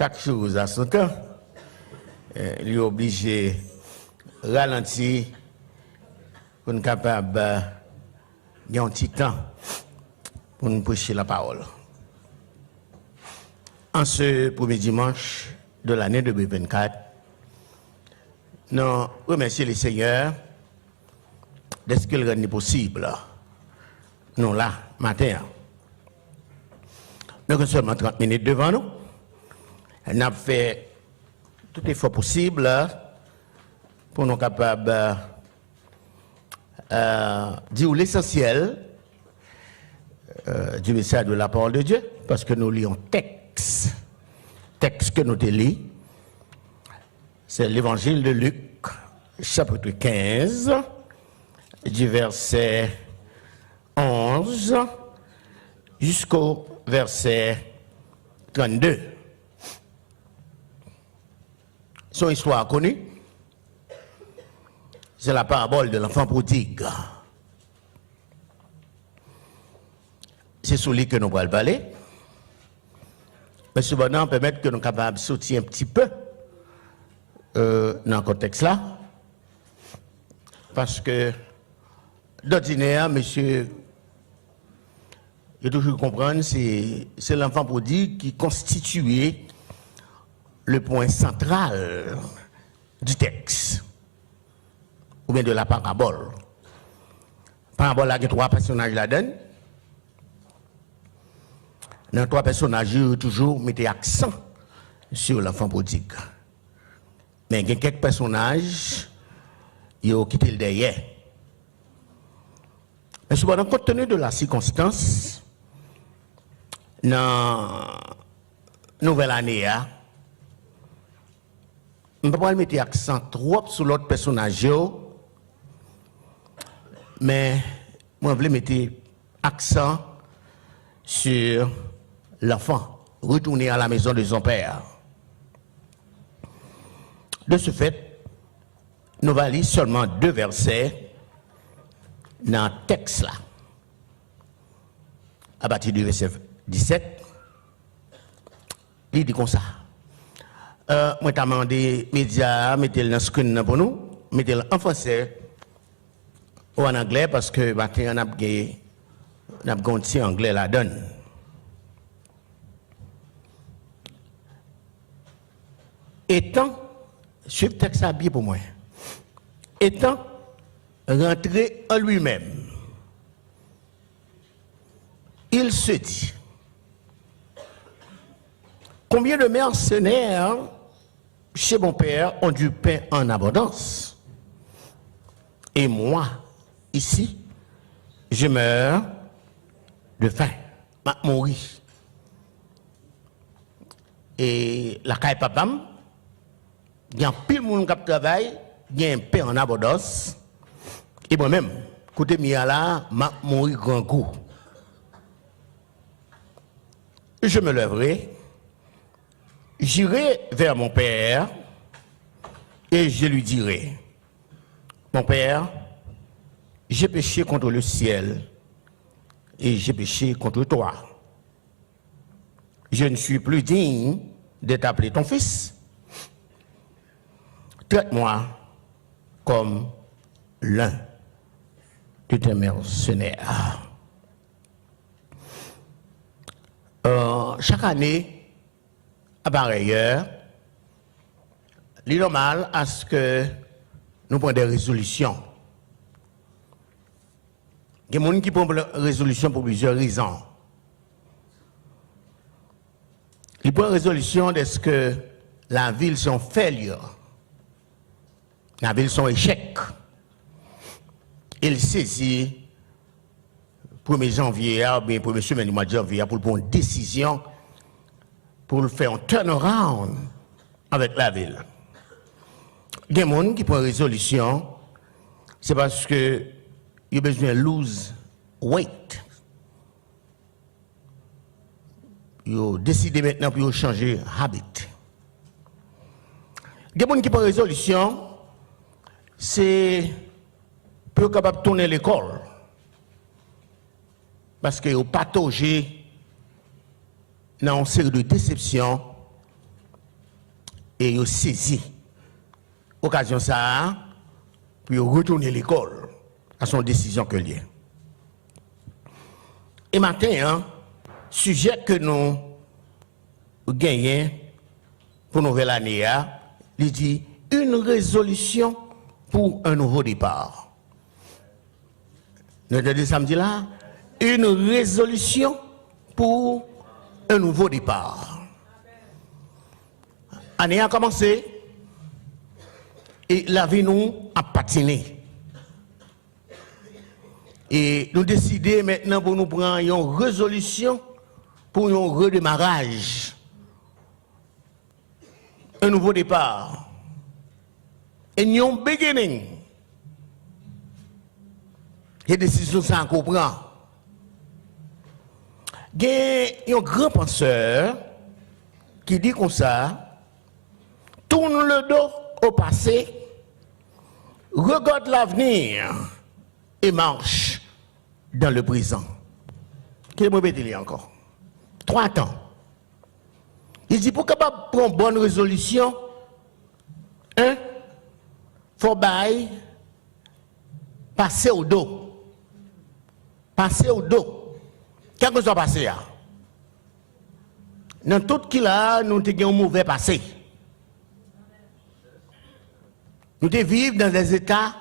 chaque chose à son temps. Il est obligé de ralentir pour être capable de un petit temps pour nous prêcher la parole. En ce premier dimanche de l'année 2024, nous remercions le Seigneur de ce qu'il rend possible. Nous là, matin. Nous avons seulement 30 minutes devant nous. Nous avons fait tout effort possible pour nous capables de dire l'essentiel du message de la parole de Dieu, parce que nous lisons texte que nous lisons. C'est l'évangile de Luc, chapitre 15, du verset 11 jusqu'au verset 32. Son histoire connue, c'est la parabole de l'enfant prodigue. C'est sur lui que nous allons parler. Mais cependant, permettre que nous soyons capables de sortir un petit peu dans le contexte là. Parce que d'ordinaire, monsieur, je dois toujours comprendre, c'est l'enfant prodigue qui constituait le point central du texte, ou bien de la parabole. Parabole là, il y a trois personnages là-dedans. Dans trois personnages, toujours mettez accent sur l'enfant prodigue. Mais il y a quelques personnages qui ont quitté le derrière. Mais cependant, compte tenu de la circonstance, dans la nouvelle année, on ne peut pas mettre accent trop sur l'autre personnage, mais moi, je voulais mettre accent sur l'enfant, retourner à la maison de son père. De ce fait, nous allons lire seulement 2 versets dans le texte là. À partir du verset 17, il dit comme ça. Moi, j'ai demandé aux médias, mettez-le dans le screen pour nous, mettez-le en français ou en anglais, parce que maintenant, on a un petit anglais là-dedans. Étant, suivez le texte à bien pour moi, étant rentré en lui-même, il se dit, combien de mercenaires chez mon père ont du pain en abondance, et moi, ici, je meurs de faim, je mourir. Et la caille papam, il y a pile de monde qui travaille, il y a un pain en abondance, et moi-même, côté mia là, je mourir grand coup. Je me lèverai, j'irai vers mon père et je lui dirai, mon père, j'ai péché contre le ciel et j'ai péché contre toi. Je ne suis plus digne d'être appelé ton fils. Traite-moi comme l'un de tes mercenaires. Chaque année, à pareille heure, il est normal à ce que nous prenions des résolutions. Il y a des gens qui prennent des résolutions pour plusieurs raisons. Ils prennent résolution de ce que la ville sont failure, la ville sont échec. Il saisit 1er janvier, ou bien 1er semaine du mois de janvier, pour prendre une décision, pour faire un turnaround avec la ville. Il y a des gens qui prennent résolution, c'est parce que ils ont besoin de lose weight. Ils ont décidé maintenant pour changer habit. Il y a des gens qui prennent résolution, c'est pour être capable de tourner l'école. Parce qu'ils ont pataugé dans une série de déceptions et ils ont saisi l'occasion ça pour retourner à l'école à son décision que liée. Et maintenant, sujet que nous gagnons pour nouvelle année, il dit une résolution pour un nouveau départ. Nous avons dit samedi là, une résolution pour un nouveau départ. L'année a commencé et la vie nous a patiné. Et nous décidons maintenant pour nous prendre une résolution pour un redémarrage. Un nouveau départ. A new beginning. Et décision ça qu'on prend. Il y a un grand penseur qui dit comme ça, tourne le dos au passé, regarde l'avenir et marche dans le présent. Qui est répéter encore? 3 temps. Il dit pour capable prendre une bonne résolution, il faut passer au dos. Passer au dos. Qu'est-ce que ça passe là? Dans tout qui là, nous avons un mauvais passé. Nous vivons dans des états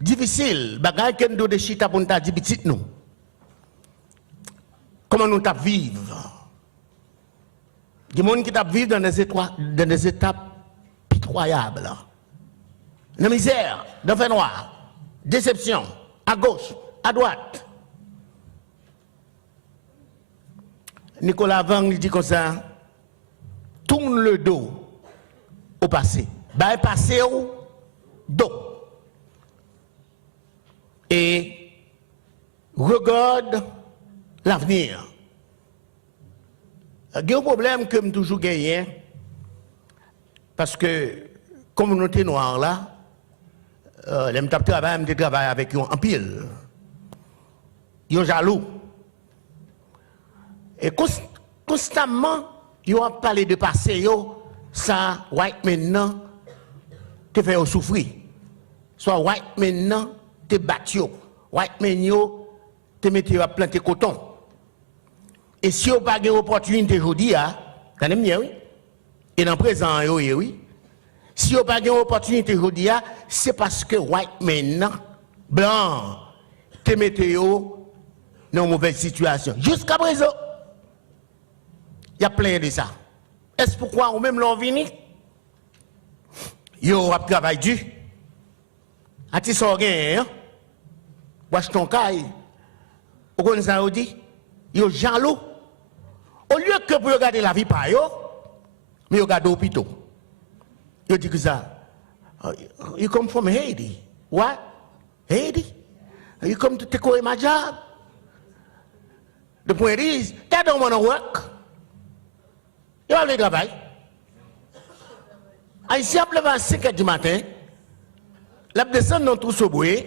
difficiles. Bagay que nous de chita pour nous dire petit nous. Comment nous vivons? Il y a des gens qui vivent dans des étapes pitoyables. Dans la misère, dans le fait noir, déception, à gauche, à droite. Nicolas Vang dit comme ça, tourne le dos au passé. Bah, passé au dos. Et regarde l'avenir. Il y a un problème que je toujours gagné, parce que communauté noire là, je travaille avec eux en pile. Ils sont jaloux. Et constamment, ils ont parlé de passé, ça, white maintenant, te fait souffrir. Soit white maintenant, te battu. White maintenant, te mette à planter coton. Et si vous n'avez pas d'opportunité aujourd'hui, oui, et dans le présent, oui, si vous n'avez pas d'opportunité aujourd'hui, c'est parce que white maintenant, blanc, te mette dans une mauvaise situation. Jusqu'à présent, il y a plein de ça. Est-ce pourquoi ou même l'on vient? Yo a travaillé dur. A ti sorgen, hein? Wash ton caille. Ou qu'on ça dit? Yo jaloux. Au lieu que pour regarder la vie par yo, mais yo regarde l'hôpital. Yo dit que ça. You come from Haiti. What? Haiti? You come to take away my job? The point is, they don't want to work. Ils ont le travail. Ici, après 5 h du matin, la descend dans tout ce bruit,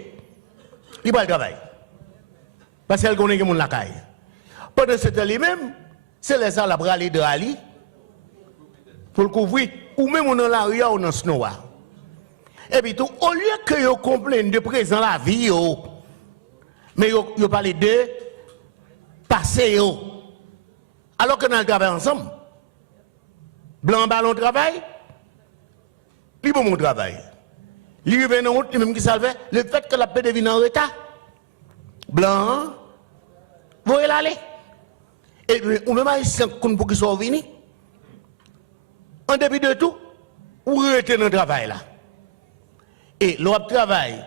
il va le travail. Parce qu'elle connaît que mon la caille. Pendant ce temps-là même, c'est les gens la bralé de Ali pour le couvrir, ou même dans la rue ou dans le snow. Et puis tout, au lieu que vous complaignent de présent la vie, mais vous parlez de passé. Alors que nous travaillons ensemble. Blanc ballon travail, lui bon mon travail. Lui vient dans route, lui même qui salve, le fait que la paix devine en retard. Blanc, vous allez aller. Et ou même ici, pour qu'ils soient venus, en début de tout, ou rester dans le travail là. Et l'on travaille,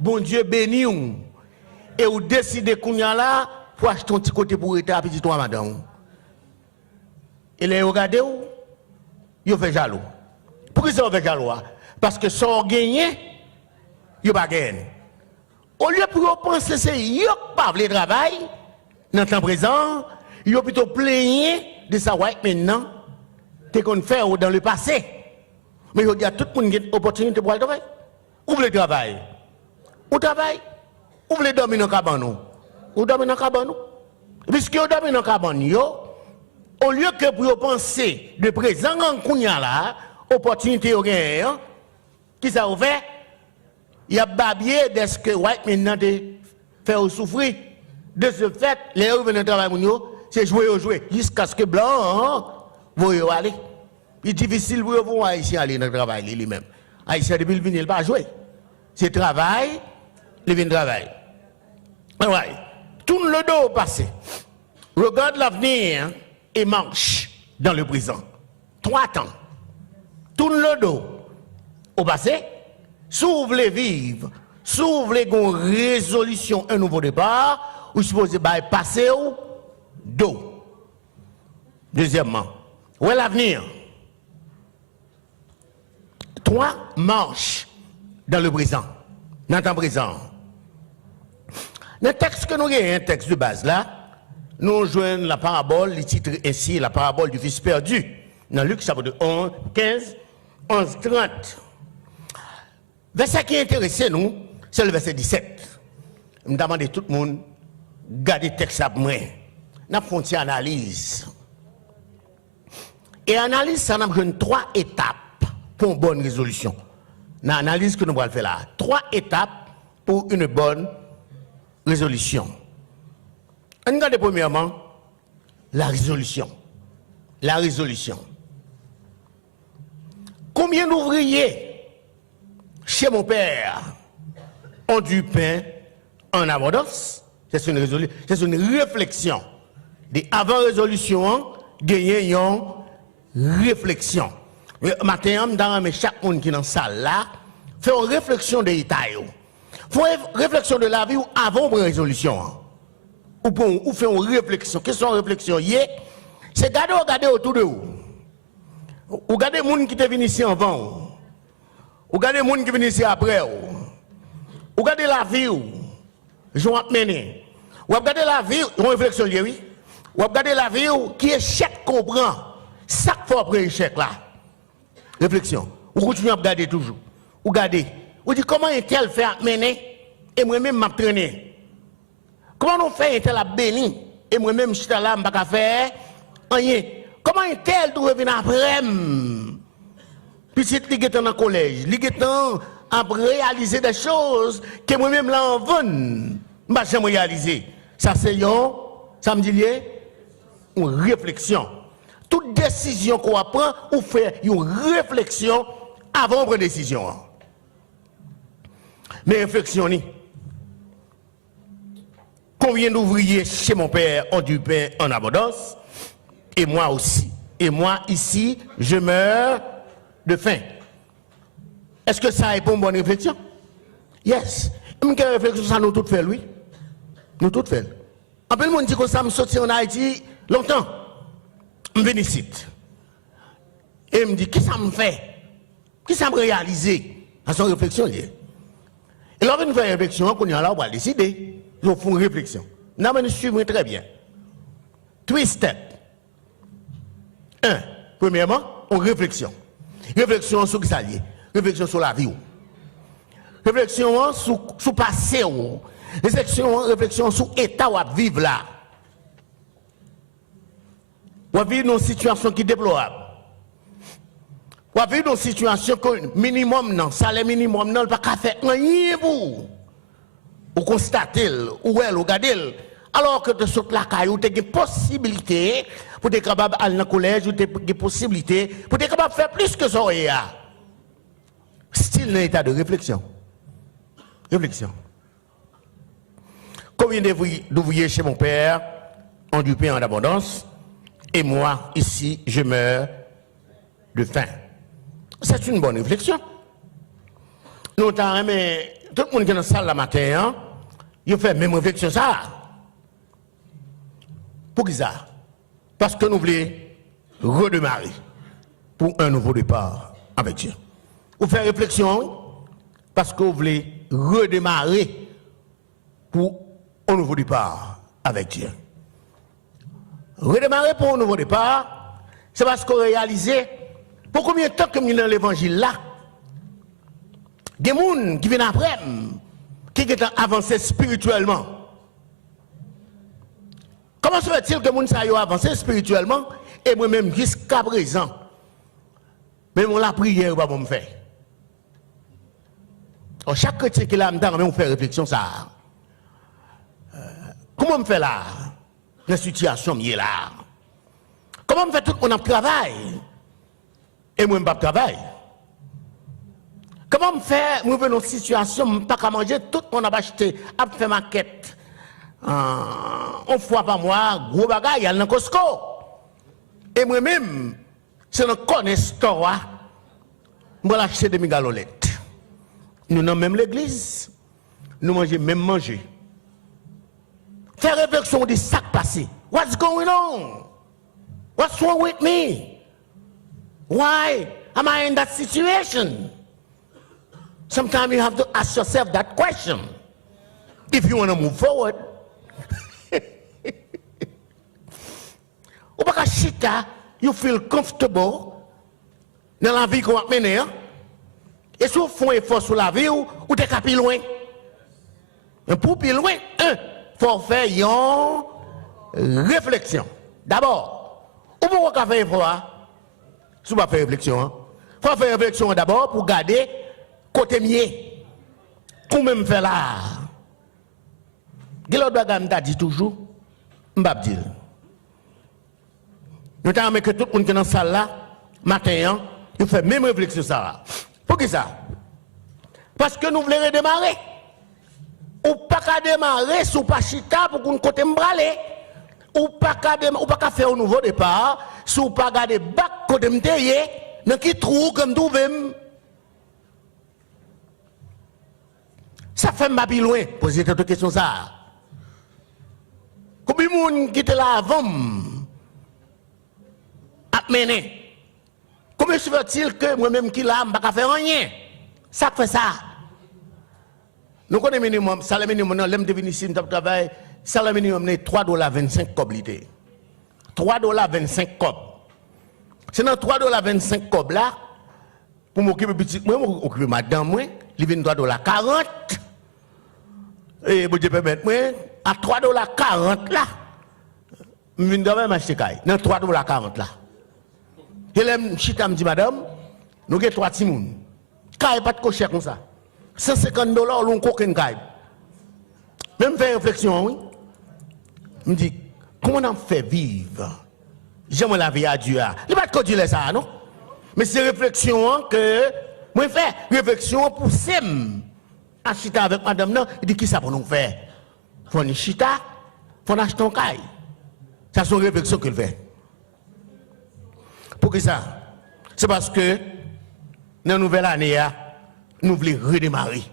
bon Dieu bénit ou. Et vous décidez qu'on y a là, pour acheter un petit côté pour rester à petit toi, madame. Et les regardez où ils fait jaloux. Pourquoi ils fait jaloux? Parce que sans gagner, ils ne pas gagner. Au lieu de penser que c'est eux qui pas le travail, dans le temps présent, ils ont plutôt plaigné de ça maintenant, c'est qu'on fait dans le passé. Mais il y a tout le monde qui a une opportunité pour le travail. Où le travail? Où travail? Où le dormir dans le cabane? Où dormir dans le cabane? Puisque vous dormez dans le cabane, au lieu que pour penser de présent en Kounia là, opportunité au gain, qui ça a fait? Il y a babier de ce que white maintenant fait souffrir. De ce fait, les revenus de travail, c'est jouer, jusqu'à ce que blanc, vous y aller. Il est difficile pour vous Haïtiens aller dans le travail lui-même. Haïtien depuis le vin, il pas jouer. C'est travail, le vin travail. Ouais. Tourne le dos au passé. Regarde l'avenir et marche dans le présent. 3 temps. Tourne le dos au passé. S'ouvre les vivre. S'ouvre les résolution, un nouveau départ. Ou supposé passer au dos. Deuxièmement, où est l'avenir? 3 marches dans le présent, dans le temps présent. Dans le texte que nous avons, un texte de base là, nous joignons la parabole, le titre ainsi, la parabole du fils perdu, dans Luc chapitre 11, 15, 11, 30. Verset qui intéresse nous, c'est le verset 17. Je demande à tout le monde, gardez le texte à moi. Nous avons fait une analyse. Et analyse, ça nous donne 3 étapes pour une bonne résolution. Dans l'analyse que nous allons faire là, 3 étapes pour une bonne résolution. On regarde premièrement la résolution. La résolution. Combien d'ouvriers chez mon père ont du pain en abondance? C'est une réflexion. Des avant-résolution, gagner une réflexion. Matin, dans chaque monde qui est dans la salle là, fait une réflexion des détails. Faut une réflexion de la vie avant une résolution. Ou fait une réflexion. Qu'est-ce que c'est une réflexion? C'est regarder autour de vous. Ou regarder les gens qui sont venus ici avant. Ou regarder les gens qui sont venus ici après. Ou regarder la vie. Je vais mener. Ou regarder la vie. Une réflexion, oui. Ou regarder la vie qui échec comprend. Chaque fois après échec là. Réflexion. Ou continuez à regarder toujours. Ou regardez. Ou dit comment un tel fait mener et moi-même m'entraîner. Comment on fait un tel à béni et moi-même je suis là, je ne peux pas faire rien. Comment un tel doit venir après? Puis si il est dans le collège, il est à réaliser des choses que moi-même là en veux. Je ne peux pas réaliser. Ça c'est ça me dit une réflexion. Toute décision qu'on prend, on fait une réflexion avant de prendre une décision. Mais réflexion, combien d'ouvriers chez mon père ont du pain en abondance? Et moi aussi. Et moi ici, je meurs de faim. Est-ce que ça est pour une bonne réflexion? Yes. Quelle réflexion ça nous toutes fait, oui? Nous toutes fait. En plus, le monde dit que ça me sorti en Haïti longtemps. Je viens ici. Et il me dit, qu'est-ce que ça me fait? Qu'est-ce que ça me réalise? À son réflexion. Et là, on fait une réflexion, qu'on y a là, on va décider. Ils font une réflexion. Nous allons suivre très bien. 3 steps. 1. Premièrement, on réflexion. Réflexion sur ce qui s'allie. Réflexion sur la vie. Réflexion sur le passé. Réflexion sur l'état où on vit là. On vit dans une situation qui est déplorable. On vit dans une situation que minimum, non, salaire minimum, non, pas qu'à faire rien pour. Ou constater, ou regarder. Alors que de ce là, tu as une possibilité pour être capable d'aller dans le collège, ou tu as une possibilité pour être capable de faire plus que ça. Style dans l'état de réflexion. Réflexion. Combien d'ouvriers chez mon père ont du pain en abondance? Et moi, ici, je meurs de faim. C'est une bonne réflexion. Nous, mais tout le monde qui est dans la salle le matin, il fait la même réflexion ça. Pour qui ça? Parce que nous voulons redémarrer pour un nouveau départ avec Dieu. Vous faites réflexion parce que vous voulez redémarrer pour un nouveau départ avec Dieu. Redémarrer pour un nouveau départ, c'est parce qu'on réalise pour combien de temps que nous sommes dans l'évangile là, des gens qui viennent après, qui sont avancés spirituellement. Comment se fait-il que les gens aient avancé spirituellement Et moi-même, jusqu'à présent, même la prière, va me faire. Chaque chrétien qui est là, on fait réflexion ça. Comment me fait là? La situation est là. Comment me fait tout mon travail? Et moi, je ne pas travail. Comment me fait, moi, dans une situation, je ne pas manger, tout le monde a acheté, a fait ma quête. On fois par mois, gros bagaille, il y a le Costco. Et moi-même, c'est le connaisseur, je vais acheter des migalolettes. Nous avons même l'église, nous mangeons même manger. Faire réflexion de ça passé. What's going on? What's wrong with me? Why am I in that situation? Sometimes you have to ask yourself that question. If you want to move forward. Ou pas chita, you feel comfortable dans la vie qu'on va mener. Et si vous faites un effort sur la vie, ou t'es capé loin. Et pour plus loin, il faut faire une réflexion. D'abord, ou pour faire un effort, si vous ne faites pas faire réflexion, il faut faire réflexion d'abord pour garder côté mieux. Ou même faire là. Gelo Bagam t'a dit toujours, m'babdil. Nous t'avons que tout le monde qui est dans la salle là, matin, il fait même réflexion ça. Pour qui ça? Parce que nous voulons redémarrer. Ou pas qu'à démarrer sous pas chita pour qu'on côté m'bralé. Ou pas qu'à faire un nouveau départ, sous pas garder bac côté m'teye, dans qui trou comme tout même. Ça fait m'abi loin, poser cette question ça. Combien de monde qui était là avant a mené? Comment se fait-il que moi-même qui là, je ne peux pas faire rien? Ça fait ça. Nous connaissons le minimum, salaire minimum, l'homme devenu ici, nous travaillons, salaire minimum est $3.25 cob. $3.25 cob. C'est dans $3.25 cob là, pour m'occuper de petit, moi, m'occuper madame, moi, il vient $3.40. Et vous pouvez mettre moi, à $3.40 là, je viens m'acheter caille, dans $3.40 là. Et là, chita me dit, madame, nous avons 3 petits mouns. Caille pas de cocher comme ça. $150, l'on coquin caille. Même faire réflexion, oui. Me dit, comment on fait vivre? J'aime la vie à Dieu. Il n'y a pas de conduire ça, non? Mais c'est réflexion que, moi, faire réflexion pour s'aimer. À chita avec madame, non, il dit, qui ça pour nous faire? Faut une chita, faut acheter un caille. Ça, c'est une réflexion qu'il fait. Pour que ça? C'est parce que, dans la nouvelle année, nous voulons redémarrer.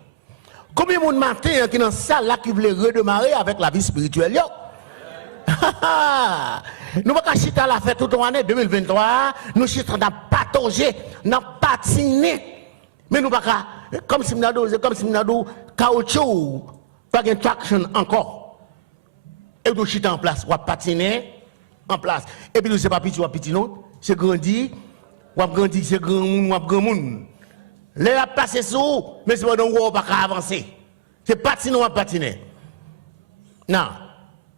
Combien de monde matin qui est dans la salle là qui veut redémarrer avec la vie spirituelle? Yo? Nous ne pouvons pas chiter la fête toute l'année 2023, nous chitons dans patauger, dans patiner. Mais nous ne pouvons pas, comme si nous avons caoutchouc, pas de traction encore. Et nous chitons en place, on va patiner en place. Et puis nous ne sommes pas petit, non? C'est grandi, on va grandir, c'est grand monde, on va grand monde. Les a passé sous, mais c'est pas donc on va pas avancer. C'est patiner, on va patiner. Non,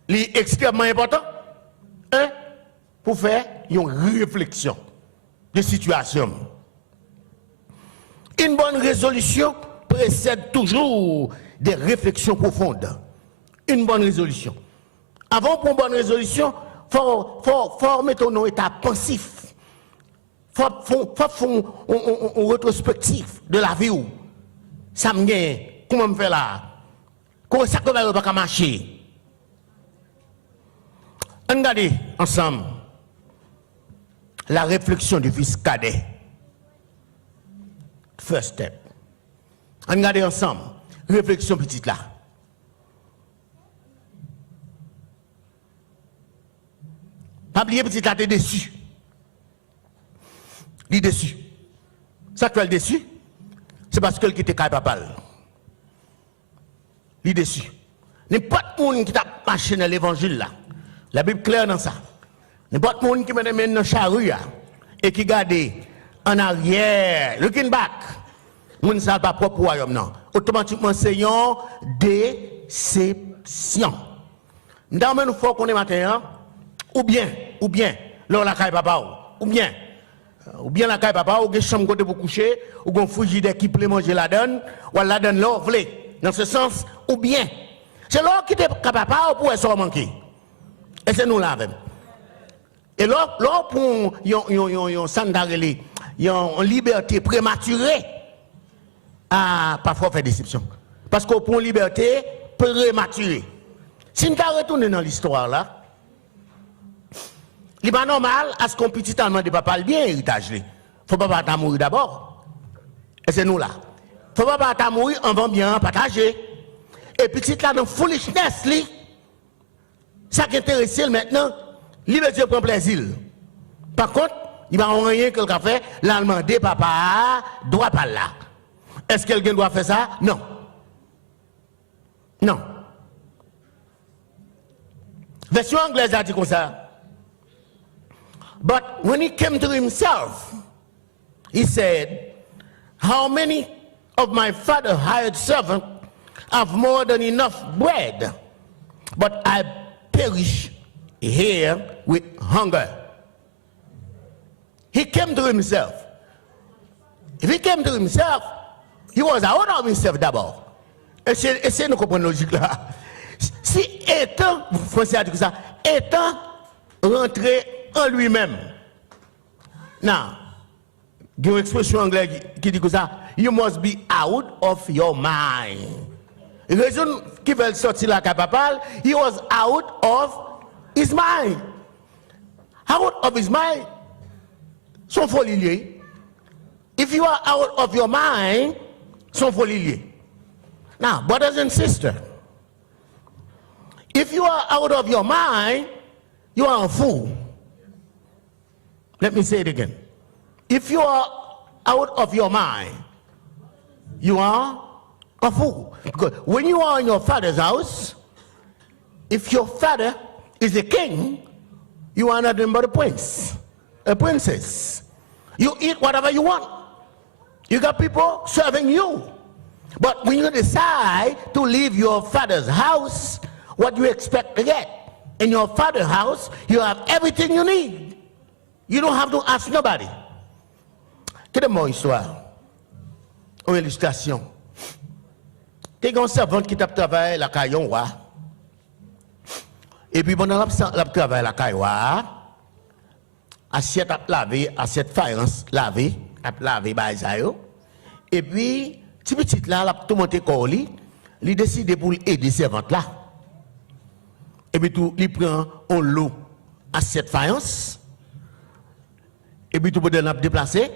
c'est extrêmement important. Pour faire une réflexion de situation. Une bonne résolution précède toujours des réflexions profondes. Une bonne résolution. Avant pour une bonne résolution, il faut mettre un état pensif. Il faut faire un rétrospectif de la vie. Ça me gagne. Comment me fait là? Comment ça ne va pas marcher? Regardez ensemble la réflexion du fils cadet. First step. Regardez ensemble réflexion petite là. Pas oublier petite là, t'es déçu. Il est déçu. Ça que tu es déçu, c'est parce que qui était papa. Il est déçu. N'importe qui qui t'a marché dans l'évangile là. La Bible claire dans ça. N'importe qui qui mène dans la charrue et qui garde en arrière, looking back, moun ça pas propre royaume non. Automatiquement c'est une déception. Dans nous faut qu'on est matin ou bien là la caille papa ou bien la caille papa ou une chambre côté pour coucher ou un frigidaire qui peut manger la donne ou la donne là vlé dans ce sens ou bien c'est là qui te papa pour ça manquer et c'est nous là même et là pour yon sandareli yon liberté prématurée à parfois faire déception parce que pour une liberté prématurée si nous retournons dans l'histoire là il n'est pas normal à ce qu'on petit allemand de papa le bien héritage. Il ne faut pas pas mourir d'abord. Et c'est nous là. Il ne faut pas mourir en vont bien partager. Et petit là dans foolishness, ça qui intéresse maintenant, il veut prendre plaisir. Par contre, il va rien que le fait, l'allemand de papa doit pas là. Est-ce que quelqu'un doit faire ça? Non. Non. Version anglaise a dit comme ça. But when he came to himself, he said, how many of my father's hired servants have more than enough bread, but I perish here with hunger? He came to himself. If he came to himself, he was out of himself d'abord. Essayez de comprendre la logique là. Si étant, Français a dit ça, étant rentré en lui-même. Now, il y a une expression anglaise qui dit que ça, you must be out of your mind. La raison qui veut sortir la capable, he was out of his mind. Out of his mind, son folie liée. If you are out of your mind, son folie liée. Now, brothers and sisters, if you are out of your mind, you are a fool. Let me say it again. If you are out of your mind, you are a fool. Because when you are in your father's house, if your father is a king, you are nothing but a prince, a princess. You eat whatever you want. You got people serving you. But when you decide to leave your father's house, what do you expect to get? In your father's house, you have everything you need. You don't have to ask nobody. Quelle est mon histoire? Une illustration. Tu as un servante qui t'a travaillé la caillon. Et puis pendant la travail la caillon, assiette à laver, assiette faïence laver, à laver baïsayo. Et puis, petit là, la tout monté corps, il décide pour aider servante là. Et puis tout, il prend un lot assiette faïence. Et puis tout le monde a déplacé,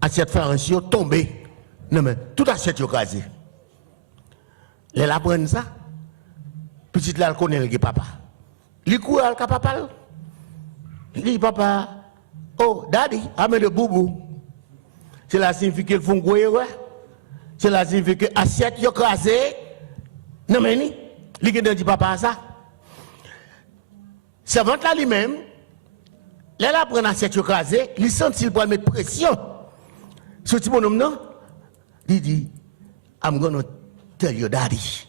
assiette faïence tombé. Non mais tout assiette est crasé. Elle apprend ça. Petite là, elle connaît le papa. Il court à papa. Il dit papa, oh daddy, amène le boubou. Cela signifie qu'il faut gouer, ouais. Cela signifie que assiette est crasé. Non mais il dit papa ça. Servante là lui-même. Là, la prend assiette écrasée, il sent qu'il peut mettre pression. Ce petit bonhomme, non? Il dit, I'm going to tell your daddy.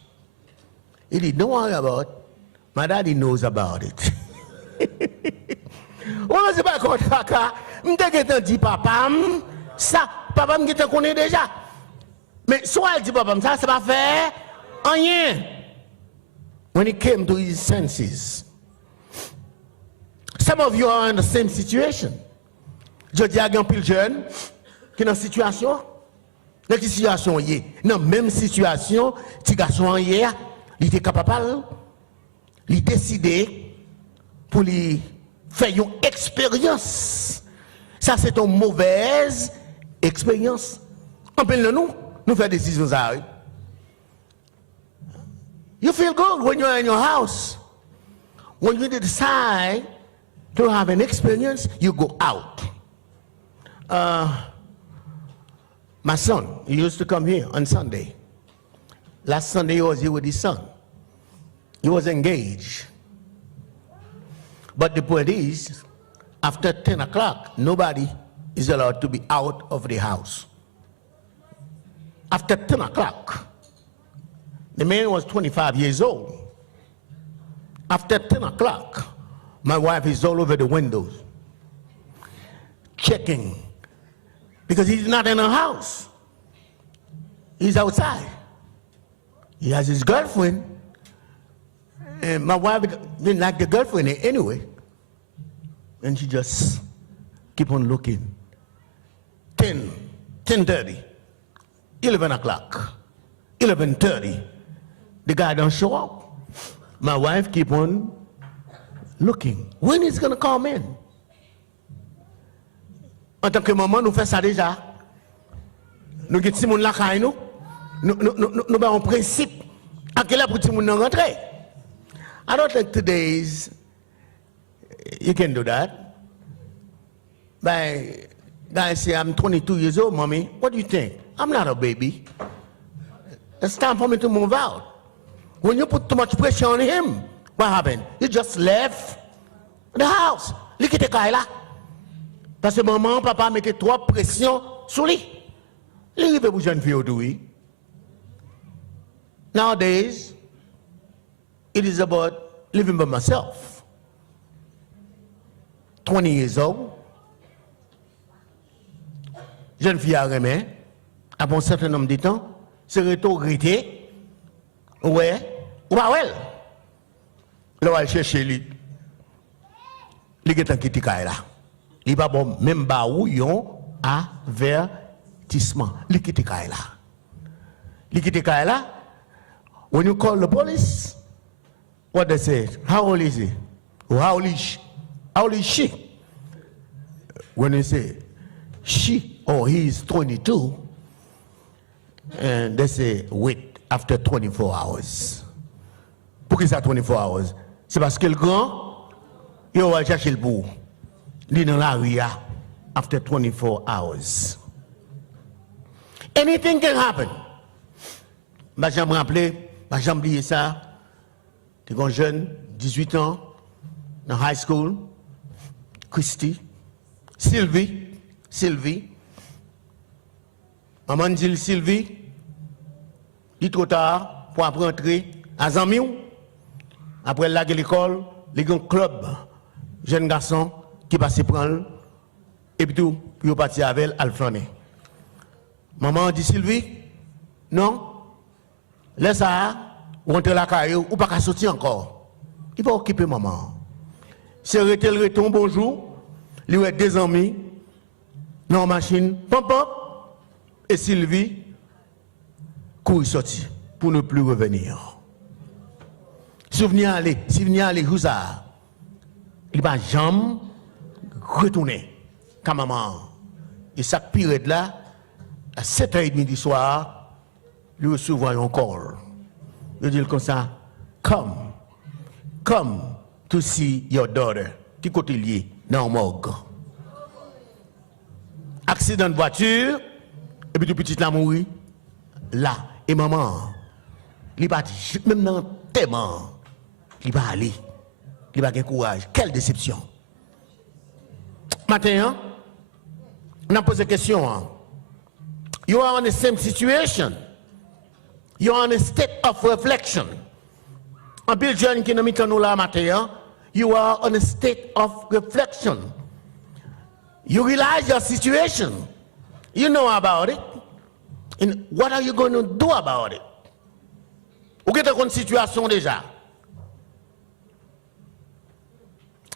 Il dit, don't worry about it. My daddy knows about it. On ne sait pas comment caca. Je dit papa, ça, papa me connaît déjà. Mais soit elle dit papa, ça, ça va faire rien. When he came to his senses, some of you are in the same situation. Je dis à un pile jeune qui est dans une situation, dans quelle situation il est? Dans la même situation, petit garçon hier, il était capable, il décidé pour lui faire une expérience. Ça c'est une mauvaise expérience. En plein nous faisons des décisions à eux. You feel good when you're in your house. When you decide to have an experience, you go out. My son, he used to come here on Sunday. Last Sunday he was here with his son. He was engaged. But the point is, after 10 o'clock, nobody is allowed to be out of the house. After 10 o'clock, the man was 25 years old. After 10 o'clock, My wife is all over the windows, checking, because he's not in the house. He's outside. He has his girlfriend, and my wife didn't like the girlfriend anyway. And she just keep on looking. 10, 10:30, 11 o'clock, 11:30. The guy don't show up. My wife keep on looking. When is he going to come in? En tant que maman, nous faisons ça déjà. Nous avons dit la caille nous. Nous avons un principe. À quelle heure pour tout le monde rentrer? I don't think today's you can do that. But guys say, I'm 22 years old, mommy. What do you think? I'm not a baby. It's time for me to move out. When you put too much pressure on him, what happened? He just left the house. Lui quitte là. Parce que maman, papa mettait trop pression sur lui. Il arrive pour jeune fille aujourd'hui. Nowadays, it is about living by myself. 20 years old. Jeune fille a remis, après un certain nombre de temps, se regretté. Ouais, ou pas ouais. Là, elle cherche lui. Il est en quitté là. Il va bon même ba ou yon avertissement. Il quitte là. Il quitte là. When you call the police, what they say? How old is he? Or how old is she? How old is she? When you say she or he is 22, and they say wait after 24 hours. Pourquoi ça 24 hours? C'est parce que le grand, il va chercher le bout. Il est dans la rue after 24 hours. Anything can happen. Je vais me rappeler, je vais oublier ça. Tu es un jeune, 18 ans, dans high school, Christy, Sylvie. Maman dit Sylvie, il est trop tard pour après entrer à Zamiou. Après l'école, il y a un club, jeune garçon, qui passe prendre, et puis tout, puis il parti avec elle à le flâner. Maman dit Sylvie, non, laisse ça, rentrer la caillou, ou pas qu'à sortir encore. Il va occuper maman. C'est arrêté le retour, bonjour, il y a deux amis, dans la machine, pop, et Sylvie, court sortir pour ne plus revenir. Souvenir aller, où ça? Il va jamais retourner, comme maman. Et cette période-là, à 7h30 du soir, il reçoit un call. Il dit comme ça, come to see your daughter. Qui côté lié dans le morgue. Accident de voiture, et puis tout petit là mourir. Là, et maman, il va même dans le témoin, il va aller. Il va avoir courage. Quelle déception. Maintenant, on a posé la question. You are in the same situation. You are in a state of reflection. En Bill John qui nous met nous là matin, you are in a state of reflection. You realize your situation. You know about it. And what are you going to do about it? Vous avez une situation déjà.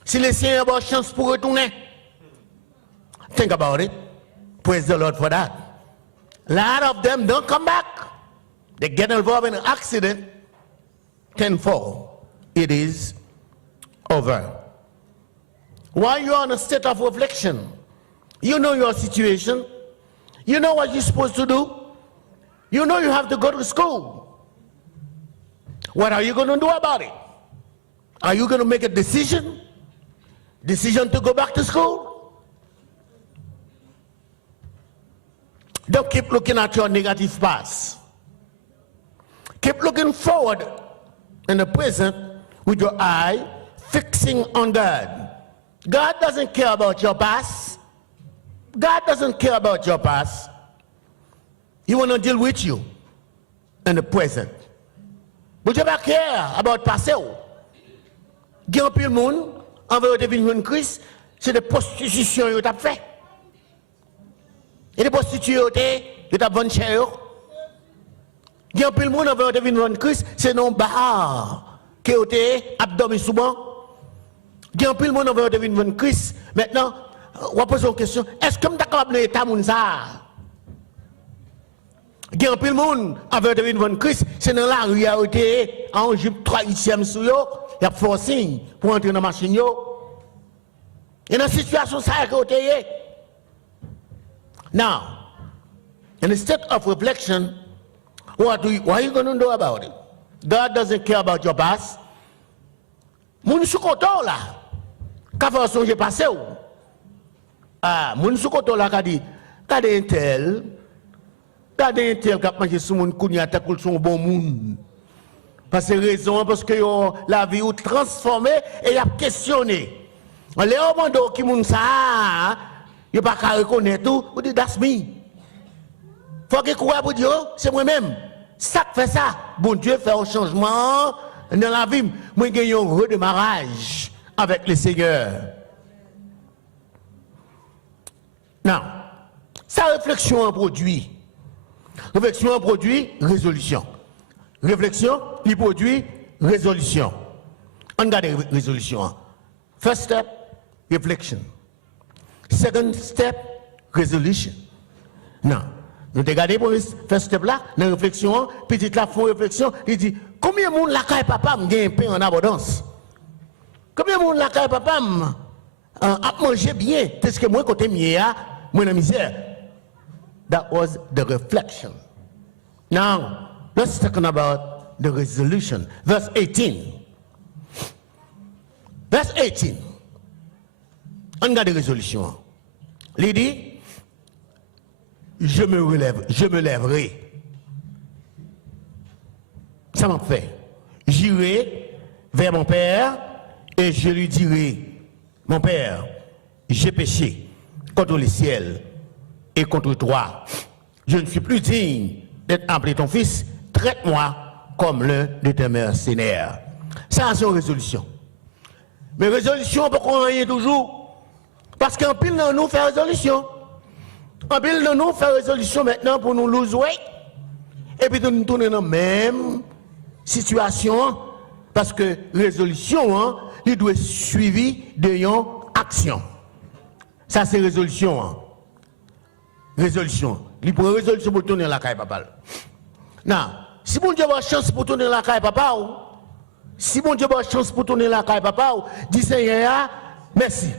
Si les siens ont une chance pour retourner, think about it. Praise the Lord for that. A lot of them don't come back. They get involved in an accident, 10-4. It is over. While you're in a state of reflection, you know your situation. You know what you're supposed to do. You know you have to go to school. What are you going to do about it? Are you going to make a decision? Decision to go back to school? Don't keep looking at your negative past. Keep looking forward in the present with your eye fixing on God. God doesn't care about your past. God doesn't care about your past. He want to deal with you in the present. But you don't care about passé. Il y a un peu de monde envers de venir Christ, c'est des prostitutions que tu as fait. Et des prostituées, tu as vendu cher. Il y a un peu de monde envers de venir Christ, c'est non bar qui a dormi souvent. Il y a un peu de monde envers de venir Christ. Maintenant, on va poser une question. Est-ce que je suis capable de l'état ça? Il y a un peu de monde envers de venir Christ, c'est dans la rue en jupe 3/8 sous yo, il y a forcing pour entrer dans la machine yo. Et dans la situation ça est. Now, in a state of reflection, what are you going to do about it? God doesn't care about your past. Moun soukoto là, qu'a fait songe passé ou? Ah, moun soukoto là qu'a dit, qu'a dit tel qu'a mangé sous moun kounya ta koul son bon moun. Parce que raison parce que la vie ou transformée et y a questionné. Les hommes qui moun ça, y pas qu'à reconnaître tout, ou dit that's me. Faut que croire pour Dieu, c'est moi-même. Ça fait ça. Bon Dieu fait un changement dans la vie. Moi j'ai un redémarrage avec le Seigneur. Non. Sa réflexion en produit. Réflexion en produit, résolution. Réflexion, il produit, résolution. On regarde la résolution. First step, reflection. Second step, resolution. Non. Nous regardons pour le first step là, dans la réflexion, petite là, font réflexion, il dit, combien de monde la caille papa me gagne pain en abondance? Combien de monde la caille papa a mangé bien? Parce que moi, côté mien, moi, dans la misère. That was the reflection. Now, let's talk about the resolution. Verse 18. Verse 18. On regarde la résolution. Il dit, je me lèverai. Ça m'a fait. J'irai vers mon père et je lui dirai, mon père, j'ai péché contre le ciel et contre toi. Je ne suis plus digne d'être appelé ton fils. Traite-moi comme l'un de tes mercenaires. Ça, c'est une résolution. Mais résolution, pourquoi on rien toujours? Parce qu'en pile dans nous fait résolution. En pile dans nous fait résolution maintenant pour nous lose weight. Et puis nous tourner dans la même situation. Parce que résolution, hein, il doit être suivi de une action. Ça, c'est résolution. Hein. Résolution. Il prend résolution pour tourner la caille papa. Non, si bon Dieu a chance pour tourner la caille papa, si bon Dieu a chance pour tourner la caille papa, dis Seigneur, merci.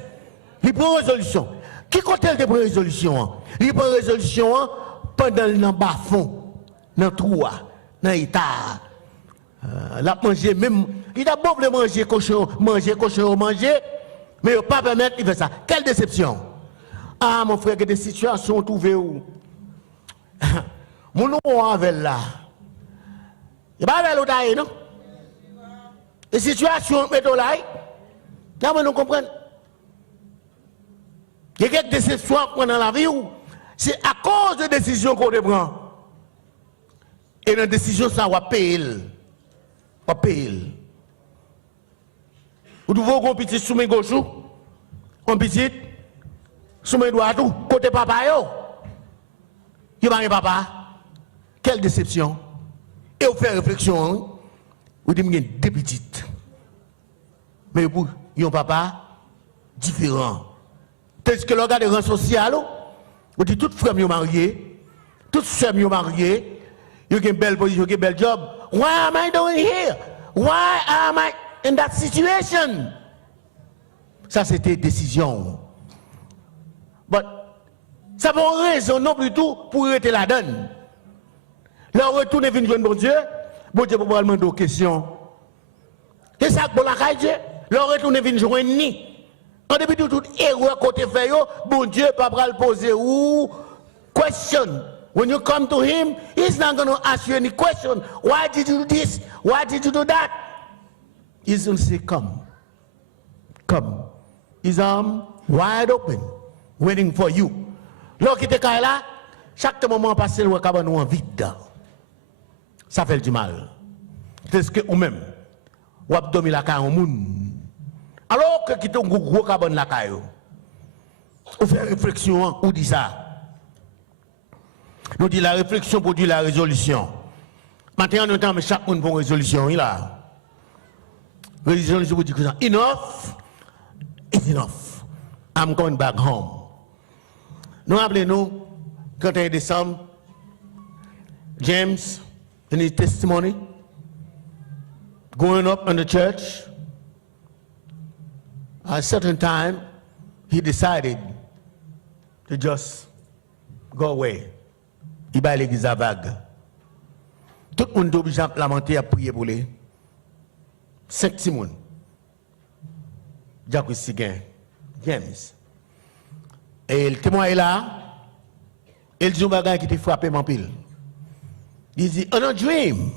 Il prend résolution. Qui compte de prendre résolution? Il prend résolution pendant le bas fond, dans le trou, dans l'état. La manger même, il a beau manger cochon, mais il ne pas permettre de faire ça. Quelle déception! Ah, mon frère, que des situations trouvées où? Mon nom avec là. Il n'y a pas avec l'autre, non? Les situations, mettons là. Là, nous comprenons. Il y a quelques déceptions dans la vie où c'est à cause de décisions qu'on prend. Et la décision, ça va payer. Va payer. Vous devez vous petit sous mes gauches, un petit sous mes doigts, côté papa, yo. Il va papa. Quelle déception. Et vous faites réflexion, vous dites, il y a deux petites. Mais vous, il y a un papa différent. Est-ce que le regard des rangs sociaux, vous dites, toutes femmes sont mariées, toutes femmes sont mariées, you get belle position, you get belle job. Why am I doing here? Why am I in that situation? Ça, c'était décision. But, ça n'a pas raison non plus tout pour arrêter la donne. Là, on retourne vers bon Dieu peut demander des questions. C'est ça que la caille Dieu. Là, on retourne vers joindre ni. En début de tout erreur côté fait, bon Dieu pas le poser ou question. When you come to him, he's not going to ask you any question. Why did you do this? Why did you do that? He's going to say, come. Come. His arm wide open, waiting for you. Là, qui était là, chaque moment passé, le cabane en vide. Ça fait du mal. C'est ce que vous-même, vous avez dormi la caille au monde. Alors que qui ton gros cabane la caillou. On fait réflexion, on dit ça. Nous dit la réflexion produit la résolution. Maintenant, nous avons chaque monde pour une résolution. Résolution pour dire que ça. Enough is enough. I'm going back home. Nous rappelons-nous, 31 décembre, James, in his testimony, growing up in the church, at a certain time, he decided to just go away. Il va à l'église à vague. Tout le monde est obligé de lamenter à prier pour lui. 5 Simon. Jacques Seguin, James. Et le témoin est là. Et il dit un bagage qui t'a frappé mon pile. Il dit, on a dream.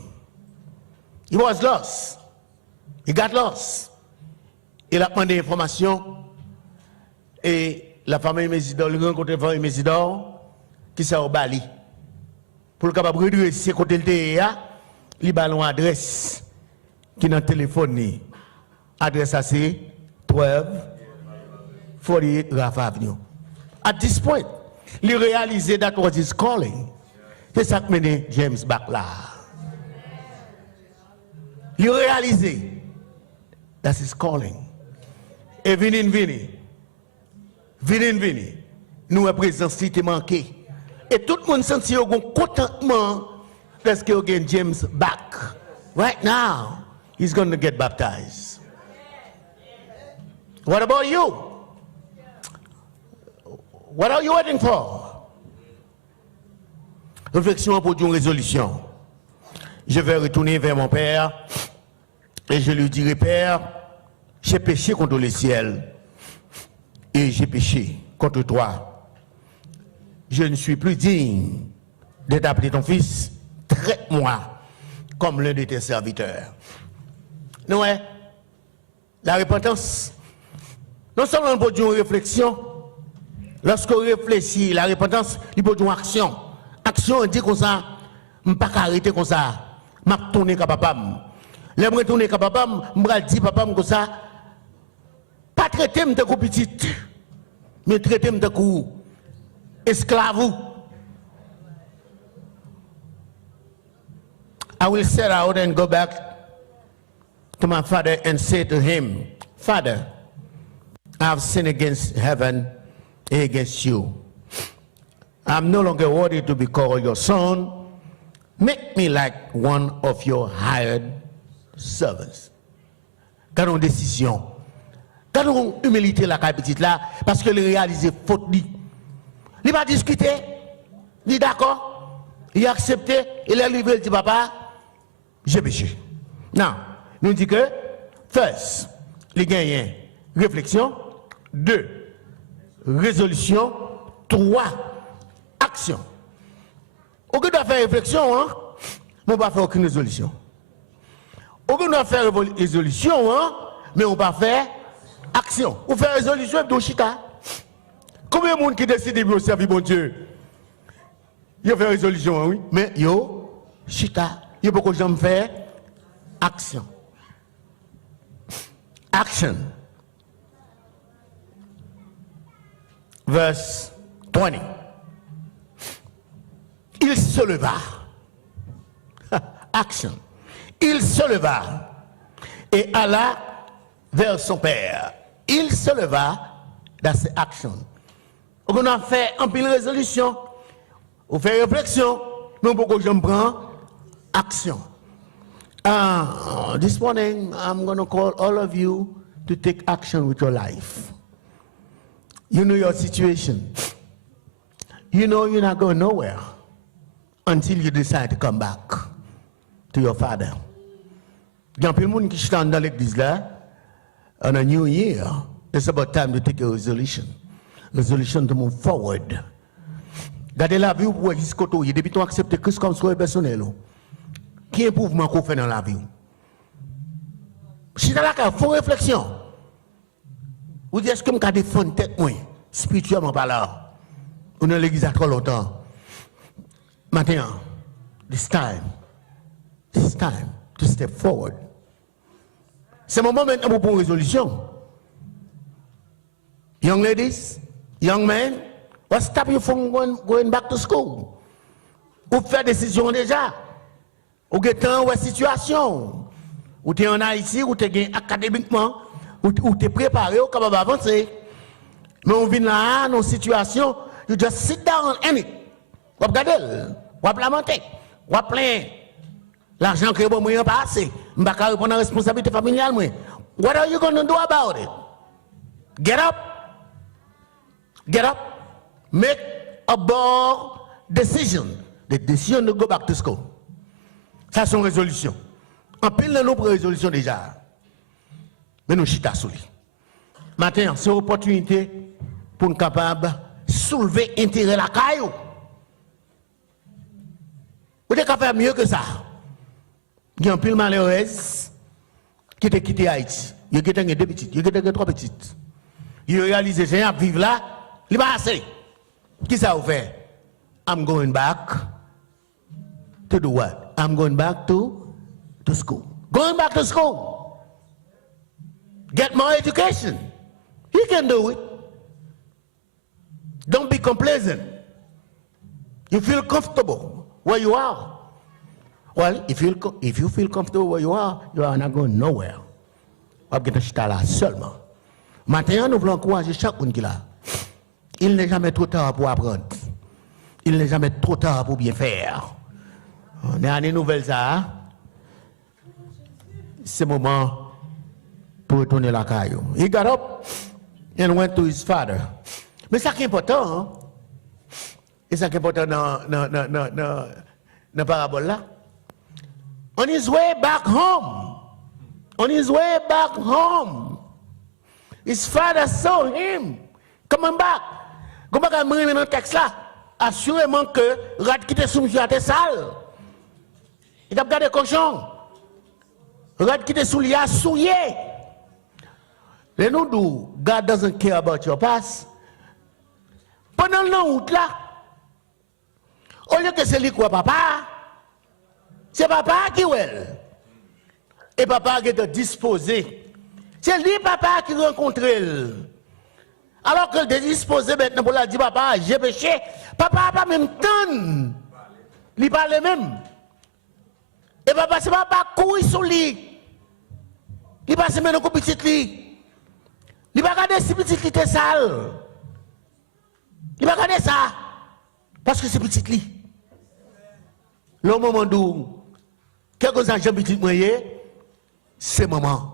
He was lost. He got lost. Il a demandé information. Et la famille Mésidor, il rencontre la famille Mésidor, qui est au Bali. Pour le capable de redresser côté le TEA, il a une adresse qui est dans le téléphone. Adresse à c'est 1248 Rafa Avenue. At this point, il réalisait that was his calling. C'est ça que mène James back là. Il réalisait that's his calling. Et vini. Nous présence était manqué. Et tout le monde sentit un contentement parce que again James back. Right now, he's going to get baptized. What about you? What are you waiting for? Réflexion pour une résolution. Je vais retourner vers mon père et je lui dirai, Père, j'ai péché contre le ciel et j'ai péché contre toi. Je ne suis plus digne de t'appeler ton fils. Traite-moi comme l'un de tes serviteurs. Non, la repentance, non seulement pour une réflexion, lorsqu'on réfléchit, la repentance, il faut une action. Action, on dit comme ça, je ne peux pas arrêter comme ça. Je vais tourner comme papa. Je vais retourner comme papa, je vais dire papa comme ça. Pas traiter de comme petite, mais traiter de comme esclave. I will set out and go back to my father and say to him, Father, I have sinned against heaven and against you. I'm no longer worthy to be called your son. Make me like one of your hired servants. Quand on décision, quand on humilité la petite là, parce que le réaliser faute dit. Il va discuter, il est d'accord, il a accepté, il a livré, il dit papa, j'ai péché. Non, nous dit que, first, il gagne réflexion, 2, résolution, 3, action. Au lieu de faire réflexion, hein, on ne va pas faire aucune résolution. Au lieu de faire résolution, hein, mais on ne va pas faire action. On fait résolution et puis on chita. Combien de monde qui décide de servir bon Dieu? Il fait résolution, oui, mais yo, chita. Il y a beaucoup de gens qui font action. Action. Verse 20. Il se leva. Action. Il se leva et alla vers son père. Il se leva, that's action. On a fait un pile résolution, on fait réflexion, mais beaucoup de gens prennent action. This morning, I'm going to call all of you to take action with your life. You know your situation. You know you're not going nowhere until you decide to come back to your father. Il y a plein de monde qui sont dans l'église là, on a new year, it's about time to take a resolution. Resolution to move forward. Gardez la vie pour jusqu'au tour. Depuis qu'on accepte Christ comme soi personnel. Qui est pour qu'on fait dans la vie? Si dans la cas, il faut réflexion. Vous dites, est-ce que je peux défendre tête moi, spirituellement parlant? On est dans l'église à trop longtemps. Maintenant, this time to step forward. C'est le moment maintenant pour une résolution. Young ladies, young men, what stop you from going back to school? Ou faire décision déjà? Ou avez une situation? Ou tu es en Haïti, ou tu es académiquement, ou tu es préparé, ou capable d'avancer. Mais on vient là, dans une situation, you just sit down and it. Vous regardez, vous lamenter, vous plaindre. L'argent que vous n'avez pas assez. Vous ne pouvez pas répondre à la responsabilité familiale. What are you going to do about it? Get up. Get up. Make a bold decision. The decision to go back to school. Ça, c'est une résolution. En pile de nos résolutions déjà. Mais nous chita sous lui. Maintenant, c'est une opportunité pour nous capables de soulever l'intérêt de la caillou. Vous êtes capable de faire mieux que ça. Il y a un pile malheureuse qui t'a quitté Haïti. Il y a deux petites, il y a trois petites. Il a réalisé que j'ai à vivre là, il va assez. Qui ça vous fait? I'm going back to do what? I'm going back to school. Going back to school. Get more education. You can do it. Don't be complacent. You feel comfortable where you are. Well, if you feel comfortable where you are not going nowhere. Vous avez acheté là seulement. Maintenant, nous voulons encourager chacun qui est là. Il n'est jamais trop tard pour apprendre. Il n'est jamais trop tard pour bien faire. On est à une nouvelle ça. C'est le moment pour retourner la caillou. He got up and went to his father. Mais ça qui est important, hein? Et ça qui est important dans la parabole là. On his way back home. On his way back home. His father saw him coming back. Comment on va dans le texte là? Assurément que rat qui était sous monsieur était sale. Il a regardé cochon. Rat qui était sous lui a souillé. Les nous disons, God doesn't care about your past. Pendant le route là, au lieu que c'est lui quoi papa, c'est papa qui est. Et papa qui est disposé. C'est lui papa qui rencontre. Alors que est disposé maintenant pour la dire papa, j'ai péché. Papa n'a pas même temps. Il parle même. Et papa, c'est papa courir sur lui. Il passe maintenant au petit lit. Il va regarder si petit lit est sale. Il va regarder ça. Parce que c'est petit lit. Le moment où quelques agents petit moyen, c'est maman.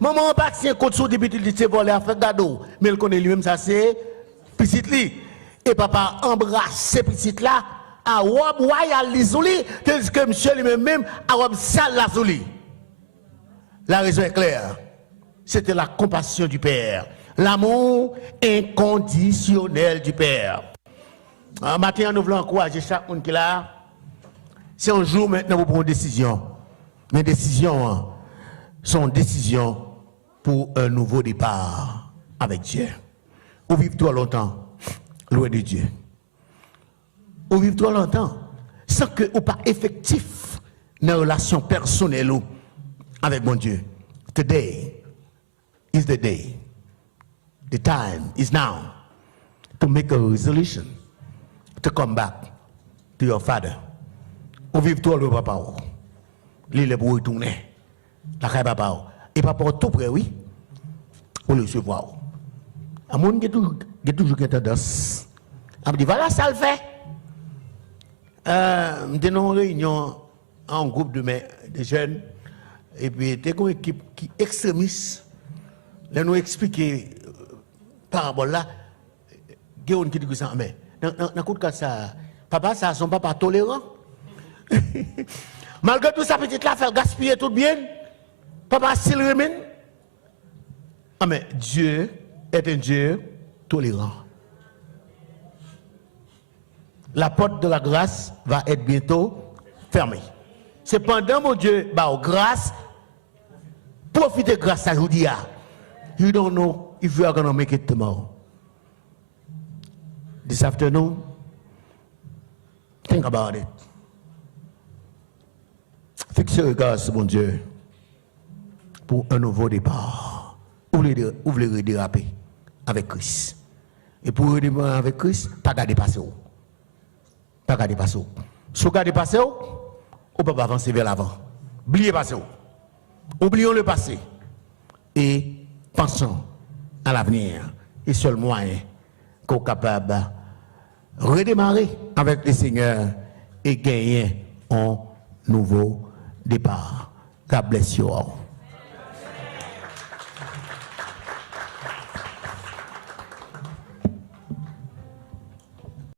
Maman pas tient compte sur des petits lits, volé à faire gado. Mais il connaît lui-même ça, c'est petit lit. Et papa embrasse ces petites là à robe royale lisouli, tandis que monsieur lui-même à robe sale la souli. La raison est claire. C'était la compassion du Père. L'amour inconditionnel du Père. Maintenant, nous voulons encourager chacun qui est là. C'est un jour maintenant pour prendre une décision. Mes décisions sont décisions pour un nouveau départ avec Dieu. Ou vivre trop longtemps loin de Dieu. Ou vivre trop longtemps sans que ou pas effectif dans la relation personnelle avec mon Dieu. Today is the day. The time is now to make a resolution to come back to your father. Ou vivre toi le papa. L'île est pour retourner. La caille papa. Et papa tout près, oui. Pour le recevoir. À mon qui a toujours tendance. A dit voilà, ça le fait. Nous avons une réunion en groupe de jeunes. Et puis, il y a une équipe qui est extrémiste. Là, nous expliquer parabole là. Il y a une qui dit que ça, mais dans le cas de ça, papa, ça, son papa tolérant. Malgré tout, sa petite là, fait gaspiller tout bien. Papa, s'il remène. Ah, mais Dieu est un Dieu tolérant. La porte de la grâce va être bientôt fermée. Cependant, mon Dieu, bah, grâce, profitez de grâce à aujourd'hui. You don't know if you are going to make it tomorrow. This afternoon, think about it. Fixez le regard sur mon Dieu pour un nouveau départ. Ouvrez les déraper avec Christ. Et pour redémarrer avec Christ, pas garder passer. Pas garder passer. Si vous gardez passer, on ne peut pas avancer vers l'avant. Oubliez passer. Oublions le passé. Et pensons à l'avenir. Et seul moyen qu'on est capable de redémarrer avec le Seigneur et gagner un nouveau départ. God bless you all.